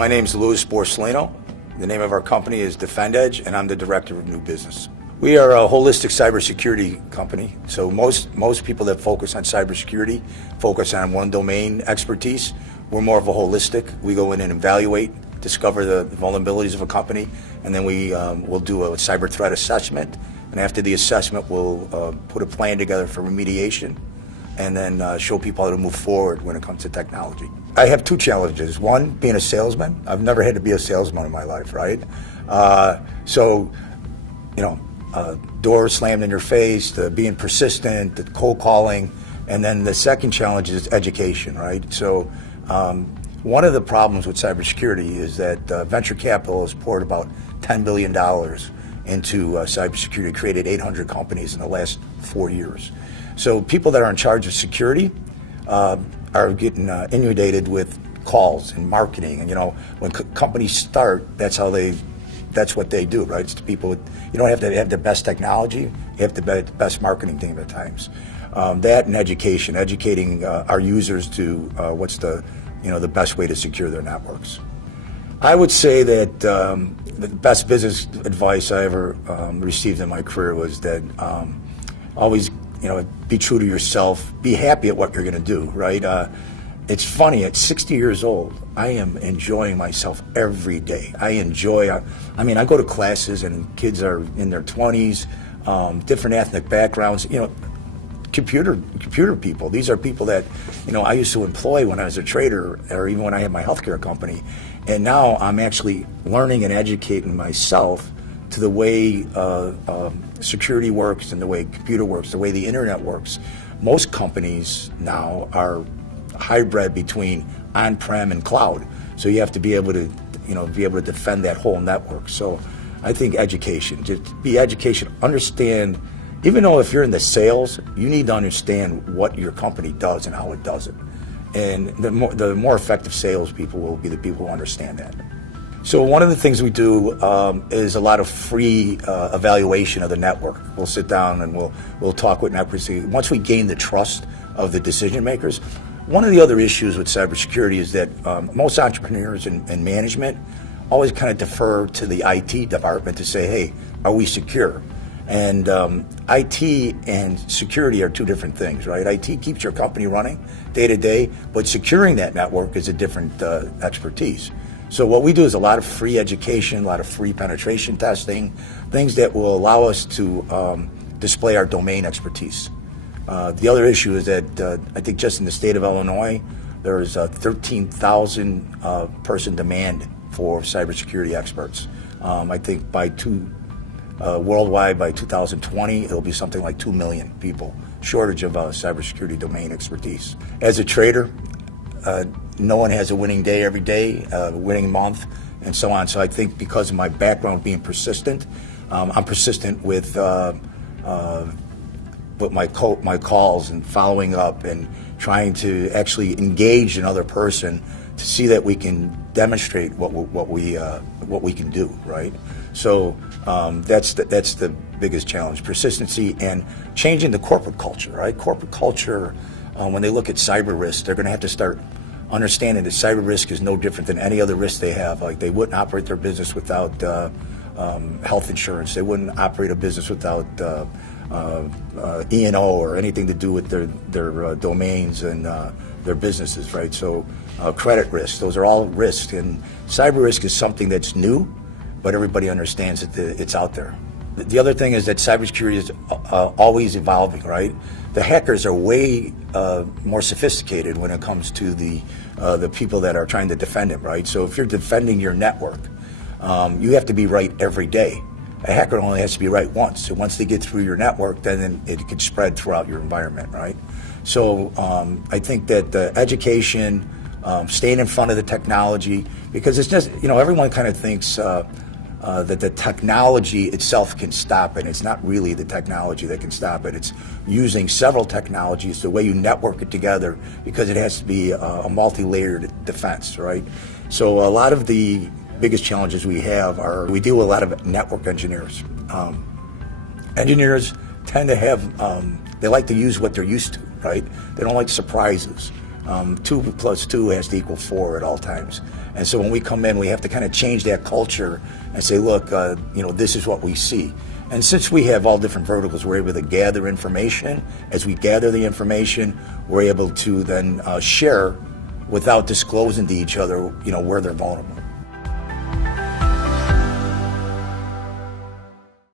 my name is Borsellino. The name of our company is DefendEdge, and I'm the Director of New Business. We are a holistic cybersecurity company, so most people that focus on cybersecurity focus on one domain expertise. We're more of a holistic. We go in and evaluate, discover the vulnerabilities of a company, and then we'll do a cyber threat assessment, and after the assessment we'll put a plan together for remediation, and then show people how to move forward when it comes to technology. I have two challenges. One, being a salesman. I've never had to be a salesman in my life, right? Doors slammed in your face, the being persistent, the cold calling, and then the second challenge is education, right? So one of the problems with cybersecurity is that venture capital has poured about $10 billion into cybersecurity, created 800 companies in the last 4 years. So people that are in charge of security are getting inundated with calls and marketing, and when companies start, that's what they do, right? It's the people. You don't have to have the best technology. You have to have the best marketing team at times. That and educating our users to what's the best way to secure their networks. I would say that the best business advice I ever received in my career was that always be true to yourself. Be happy at what you're going to do, right? It's funny, at 60 years old, I am enjoying myself every day. I go to classes and kids are in their 20s, different ethnic backgrounds, computer people. These are people that, I used to employ when I was a trader or even when I had my healthcare company. And now I'm actually learning and educating myself to the way security works and the way computer works, the way the internet works. Most companies now are hybrid between on-prem and cloud. So you have to be able to, defend that whole network. So I think education, just be education, understand, even though if you're in the sales, you need to understand what your company does and how it does it. And the more effective salespeople will be the people who understand that. So one of the things we do is a lot of free evaluation of the network. We'll sit down and we'll talk with networks. Once we gain the trust of the decision makers, one of the other issues with cybersecurity is that most entrepreneurs and management always kind of defer to the IT department to say, hey, are we secure? And IT and security are two different things, right? IT keeps your company running day to day, but securing that network is a different expertise. So what we do is a lot of free education, a lot of free penetration testing, things that will allow us to display our domain expertise. The other issue is that I think just in the state of Illinois, there is a 13,000 person demand for cybersecurity experts. I think worldwide by 2020, it'll be something like 2 million people, shortage of cybersecurity domain expertise. As a trader, no one has a winning day every day, a winning month, and so on. So I think because of my background being persistent, I'm persistent with my calls and following up and trying to actually engage another person to see that we can demonstrate what we can do, right? So that's the biggest challenge: persistency and changing the corporate culture, right? Corporate culture, when they look at cyber risk, they're going to have to start understanding that cyber risk is no different than any other risk they have. Like, they wouldn't operate their business without health insurance. They wouldn't operate a business without E&O or anything to do with their domains and their businesses, right? So credit risk, those are all risks. And cyber risk is something that's new, but everybody understands that it's out there. The other thing is that cybersecurity is always evolving, right? The hackers are way more sophisticated when it comes to the people that are trying to defend it, right? So if you're defending your network, you have to be right every day. A hacker only has to be right once. So once they get through your network, then it can spread throughout your environment, right? So I think that education, staying in front of the technology, because it's just, everyone kind of thinks that the technology itself can stop it. It's not really the technology that can stop it. It's using several technologies, the way you network it together, because it has to be a multi-layered defense, right? So a lot of the biggest challenges we have are, we deal with a lot of network engineers. Engineers tend to have, they like to use what they're used to, right? They don't like surprises. 2 plus 2 has to equal 4 at all times. And so when we come in, we have to kind of change that culture and say, look, this is what we see. And since we have all different verticals, we're able to gather information. As we gather the information, we're able to then share without disclosing to each other, where they're vulnerable.